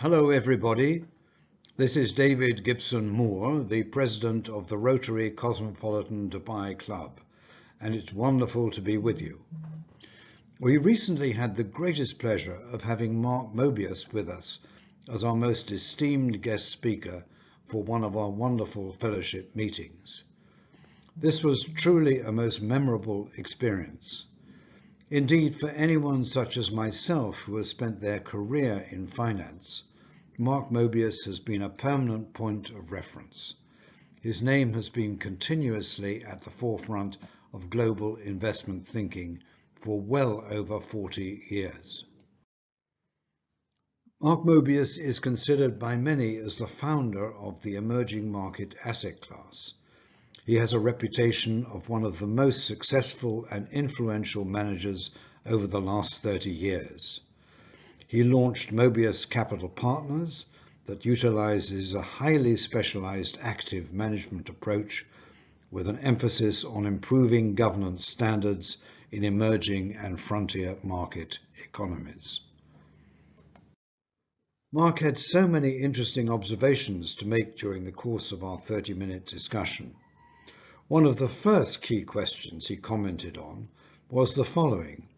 Hello everybody, this is David Gibson Moore, the President of the Rotary Cosmopolitan Dubai Club, and it's wonderful to be with you. We recently had the greatest pleasure of having Mark Mobius with us as our most esteemed guest speaker for one of our wonderful fellowship meetings. This was truly a most memorable experience. Indeed, for anyone such as myself who has spent their career in finance, Mark Mobius has been a permanent point of reference. His name has been continuously at the forefront of global investment thinking for well over 40 years. Mark Mobius is considered by many as the founder of the emerging market asset class. He has a reputation of one of the most successful and influential managers over the last 30 years. He launched Mobius Capital Partners that utilizes a highly specialized active management approach with an emphasis on improving governance standards in emerging and frontier market economies. Mark had so many interesting observations to make during the course of our 30-minute discussion. One of the first key questions he commented on was the following: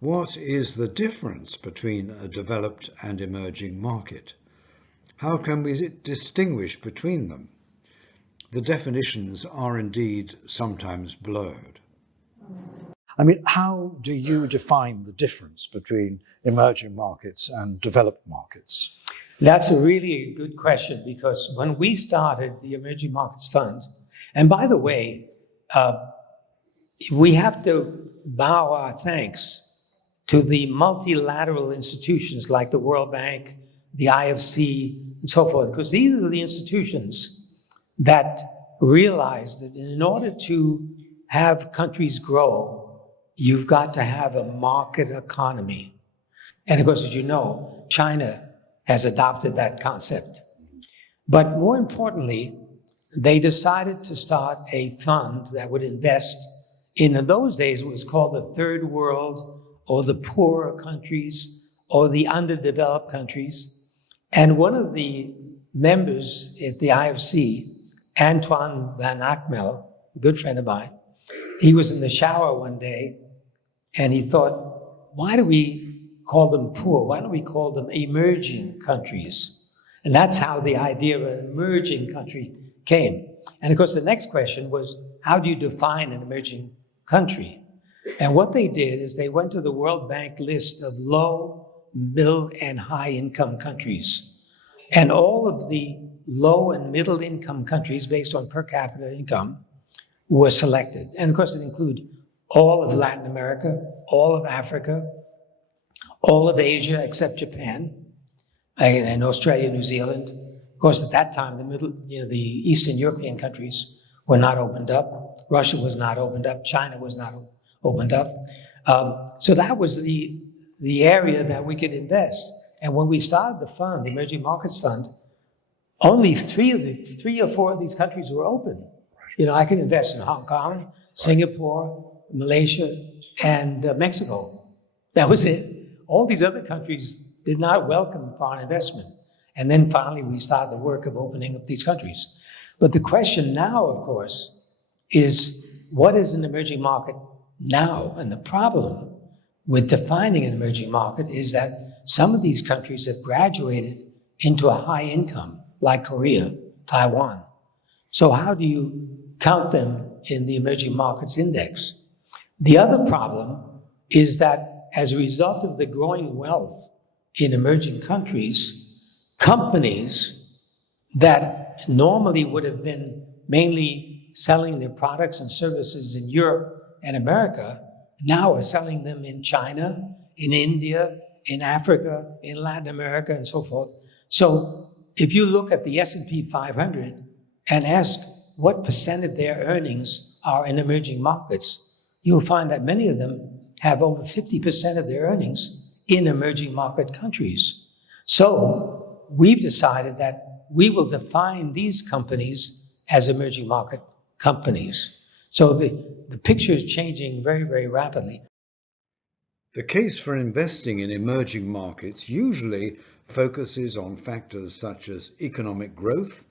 what is the difference between a developed and emerging market? How can we distinguish between them? The definitions are indeed sometimes blurred. I mean, how do you define the difference between emerging markets and developed markets? That's a really good question, because when we started the Emerging Markets Fund, and by the way, we have to bow our thanks to the multilateral institutions like the World Bank, the IFC, and so forth, because these are the institutions that realize that in order to have countries grow, you've got to have a market economy. And of course, as you know, China has adopted that concept. But more importantly, they decided to start a fund that would invest in those days, it was called the Third World, or the poorer countries, or the underdeveloped countries. And one of the members at the IFC, Antoine Van Akmel, a good friend of mine, he was in the shower one day and he thought, why do we call them poor? Why don't we call them emerging countries? And that's how the idea of an emerging country came. And of course, the next question was, how do you define an emerging country? And what they did is they went to the World Bank list of low, middle, and high income countries. And all of the low and middle income countries based on per capita income were selected. And of course, it included all of Latin America, all of Africa, all of Asia except Japan, and Australia, New Zealand. Of course, at that time, the Eastern European countries were not opened up. Russia was not opened up. China was not opened up. So that was the area that we could invest. And when we started the fund, the Emerging Markets Fund, only three or four of these countries were open. You know, I could invest in Hong Kong, Singapore, Malaysia, and Mexico. That was it. All these other countries did not welcome foreign investment. And then finally, we started the work of opening up these countries. But the question now, of course, is what is an emerging market now? And the problem with defining an emerging market is that some of these countries have graduated into a high income, like Korea, Taiwan. So how do you count them in the emerging markets index? The other problem is that as a result of the growing wealth in emerging countries, companies that normally would have been mainly selling their products and services in Europe and America now are selling them in China, in India, in Africa, in Latin America, and so forth. So if you look at the S&P 500 and ask what percent of their earnings are in emerging markets, you'll find that many of them have over 50% of their earnings in emerging market countries. So we've decided that we will define these companies as emerging market companies. So the picture is changing very, very rapidly. The case for investing in emerging markets usually focuses on factors such as economic growth,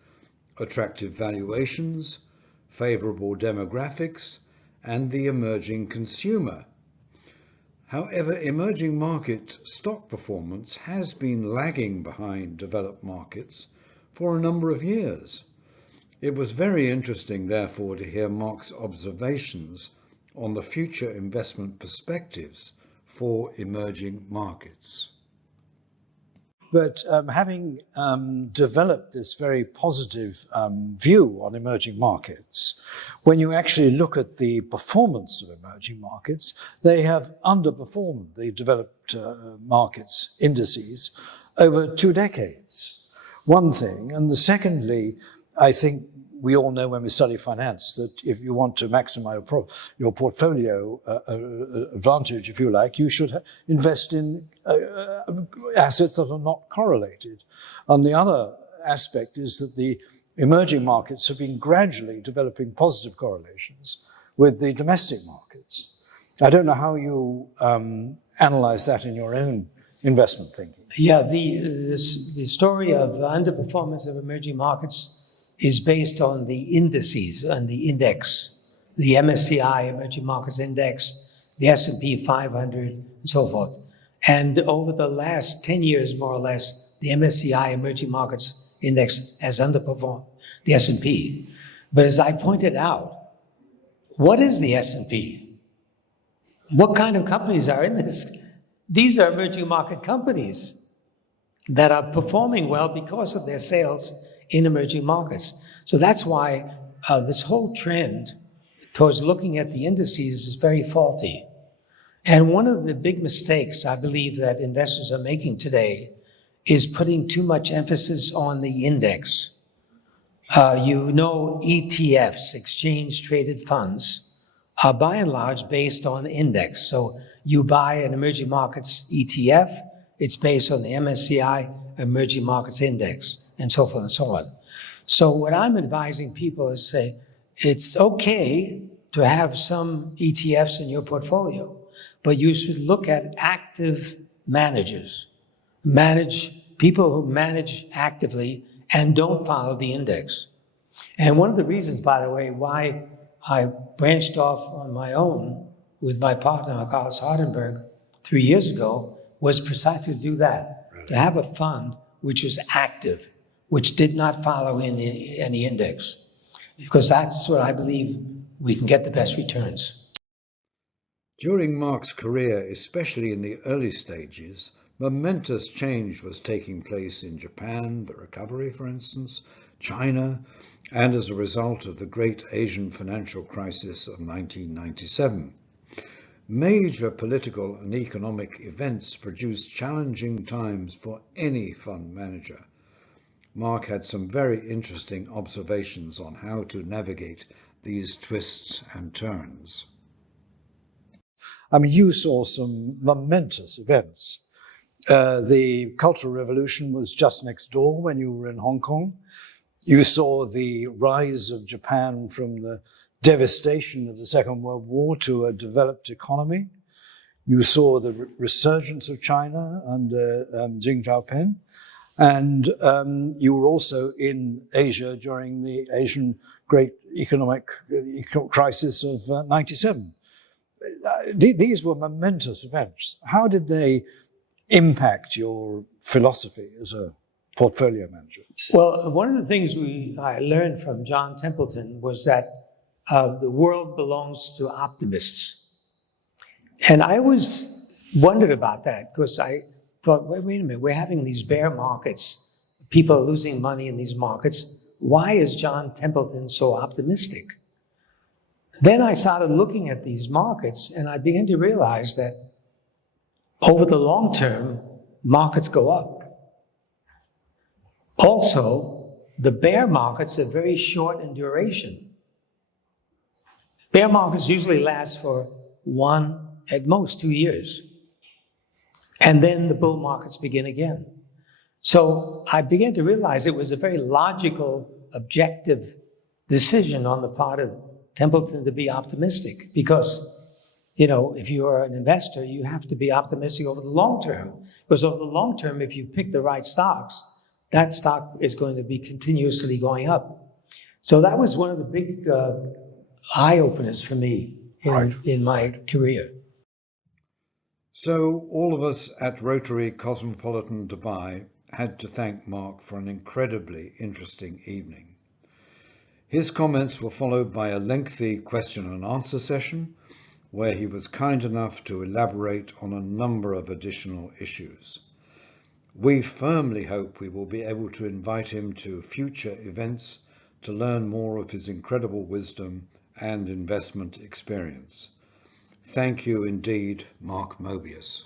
attractive valuations, favorable demographics, and the emerging consumer. However, emerging market stock performance has been lagging behind developed markets for a number of years. It was very interesting, therefore, to hear Mark's observations on the future investment perspectives for emerging markets. But having developed this very positive view on emerging markets, when you actually look at the performance of emerging markets, they have underperformed the developed markets indices over 2 decades. One thing. And secondly, I think we all know when we study finance that if you want to maximize your portfolio advantage, if you like, you should invest in assets that are not correlated. And the other aspect is that the emerging markets have been gradually developing positive correlations with the domestic markets. I don't know how you analyze that in your own investment thinking. Yeah, the story of underperformance of emerging markets is based on the indices and the index, the MSCI Emerging Markets Index, the S&P 500, and so forth. And over the last 10 years, more or less, the MSCI Emerging Markets Index has underperformed the S&P. But as I pointed out, what is the S&P? What kind of companies are in this? These are emerging market companies that are performing well because of their sales in emerging markets. So that's why this whole trend towards looking at the indices is very faulty. And one of the big mistakes I believe that investors are making today is putting too much emphasis on the index. You know, ETFs, exchange traded funds, are by and large based on index. So you buy an emerging markets ETF, it's based on the MSCI Emerging Markets Index, and so forth and so on. So what I'm advising people is say, it's okay to have some ETFs in your portfolio, but you should look at active managers, people who manage actively and don't follow the index. And one of the reasons, by the way, why I branched off on my own with my partner, Carlos Hardenberg, 3 years ago, was precisely to do that, to have a fund which was active, which did not follow any index, because that's what I believe we can get the best returns. During Mark's career, especially in the early stages, momentous change was taking place in Japan, the recovery, for instance, China, and as a result of the great Asian financial crisis of 1997. Major political and economic events produced challenging times for any fund manager. Mark had some very interesting observations on how to navigate these twists and turns. I mean, you saw some momentous events. The Cultural Revolution was just next door when you were in Hong Kong. You saw the rise of Japan from the devastation of the Second World War to a developed economy. You saw the resurgence of China under Xi Jinping. And you were also in Asia during the Asian Great Economic Crisis of 97. These were momentous events. How did they impact your philosophy as a portfolio manager? Well, one of the things I learned from John Templeton was that the world belongs to optimists. And I always wondered about that because I thought, wait a minute, we're having these bear markets. People are losing money in these markets. Why is John Templeton so optimistic? Then I started looking at these markets and I began to realize that over the long term, markets go up. Also, the bear markets are very short in duration. Bear markets usually last for 1, at most 2 years. And then the bull markets begin again. So I began to realize it was a very logical, objective decision on the part of Templeton to be optimistic because if you are an investor, you have to be optimistic over the long term. Because over the long term, if you pick the right stocks, that stock is going to be continuously going up. So that was one of the big eye-openers for me in my career. So all of us at Rotary Cosmopolitan Dubai had to thank Mark for an incredibly interesting evening. His comments were followed by a lengthy question and answer session, where he was kind enough to elaborate on a number of additional issues. We firmly hope we will be able to invite him to future events to learn more of his incredible wisdom and investment experience. Thank you indeed, Mark Mobius.